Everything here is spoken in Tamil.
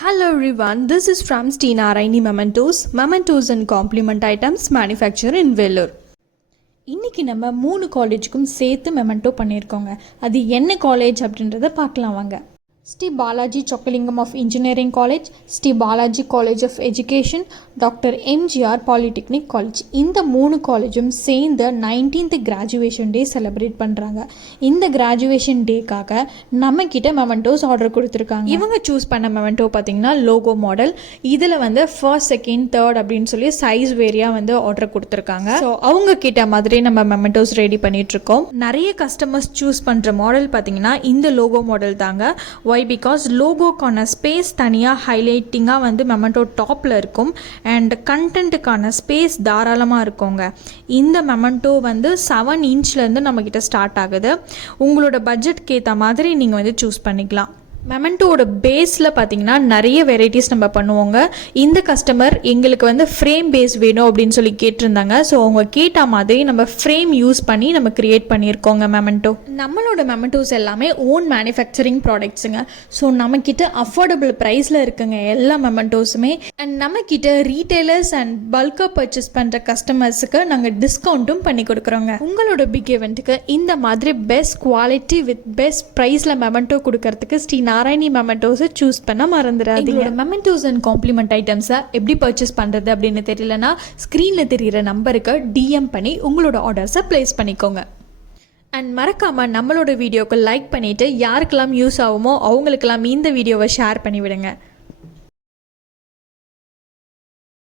Hello everyone, this is from Sri Narayani Mementos and Complement Items manufactured in Vellore. இன்றைக்கி நம்ம 3 காலேஜுக்கும் சேர்த்து மெமெண்டோ பண்ணியிருக்கோங்க. அது என்ன காலேஜ் அப்படின்றத பார்க்கலாம் வாங்க. Sri Balaji Chockalingam of engineering college, Sri Balaji college of education, doctor MGR polytechnic college. இந்த 3 காலேஜும் சேர்ந்து 19th கிராஜுவேஷன் டே செலிப்ரேட் பண்ணுறாங்க. இந்த கிராஜுவேஷன் டேக்காக நம்மக்கிட்ட மெமெண்டோஸ் ஆர்டர் கொடுத்துருக்காங்க. இவங்க சூஸ் பண்ண மெமெண்டோ பார்த்திங்கன்னா லோகோ மாடல். இதில் வந்து 1st, 2nd, 3rd அப்படின்னு சொல்லி சைஸ் வேரியாக வந்து ஆர்டர் கொடுத்துருக்காங்க. ஸோ அவங்க கிட்ட மாதிரி நம்ம மெமெண்டோஸ் ரெடி பண்ணிகிட்ருக்கோம். நிறைய கஸ்டமர்ஸ் சூஸ் பண்ணுற மாடல் பார்த்திங்கன்னா இந்த லோகோ மாடல் தாங்க. பிகாஸ் லோகோக்கான ஸ்பேஸ் தனியாக ஹைலைட்டிங்காக வந்து மெமெண்டோ டாப்பில் இருக்கும் அண்ட் கண்டென்ட்டுக்கான ஸ்பேஸ் தாராளமாக இருக்குங்க. இந்த மெமெண்டோ வந்து 7 இன்ச்லேருந்து நம்மக்கிட்ட ஸ்டார்ட் ஆகுது. உங்களோட பட்ஜெட்க்கு ஏற்ற மாதிரி நீங்கள் வந்து சூஸ் பண்ணிக்கலாம். மெமெண்டோட பேஸில் பார்த்தீங்கன்னா நிறைய வெரைட்டிஸ் நம்ம பண்ணுவோங்க. இந்த கஸ்டமர் எங்களுக்கு வந்து ஃப்ரேம் பேஸ் வேணும் அப்படின்னு சொல்லி கேட்டிருந்தாங்க. ஸோ அவங்க கேட்ட மாதிரி நம்ம ஃப்ரேம் யூஸ் பண்ணி நம்ம க்ரியேட் பண்ணியிருக்கோங்க மெமெண்டோ. நம்மளோட மெமெண்டோஸ் எல்லாமே ஓன் மேனுஃபேக்சரிங் ப்ராடக்ட்ஸுங்க. ஸோ நம்மக்கிட்ட அஃபோர்டபுள் ப்ரைஸில் இருக்குங்க எல்லா மெமெண்டோஸுமே. அண்ட் நம்மக்கிட்ட ரீட்டைலர்ஸ் அண்ட் பல்காக பர்ச்சேஸ் பண்ணுற கஸ்டமர்ஸுக்கு நாங்கள் டிஸ்கவுண்ட்டும் பண்ணி கொடுக்குறோங்க. உங்களோட பிக் இவெண்ட்டுக்கு இந்த மாதிரி பெஸ்ட் குவாலிட்டி வித் பெஸ்ட் ப்ரைஸில் மெமெண்டோ கொடுக்கறதுக்கு ஸ்ரீ நாராயணி மெமெண்டோஸை சூஸ் பண்ண மறந்துடாதீங்க. மெமெண்டோஸ் அண்ட் காம்ப்ளிமெண்ட் ஐட்டம்ஸை எப்படி பர்ச்சேஸ் பண்ணுறது அப்படின்னு தெரியலனா ஸ்க்ரீனில் தெரிகிற நம்பருக்கு டிஎம் பண்ணி உங்களோட ஆர்டர்ஸை ப்ளேஸ் பண்ணிக்கோங்க. அண்ட் மறக்காமல் நம்மளோட வீடியோக்கு லைக் பண்ணிவிட்டு யாருக்கெல்லாம் யூஸ் ஆகுமோ அவங்களுக்கெல்லாம் இந்த வீடியோவை ஷேர் பண்ணிவிடுங்க.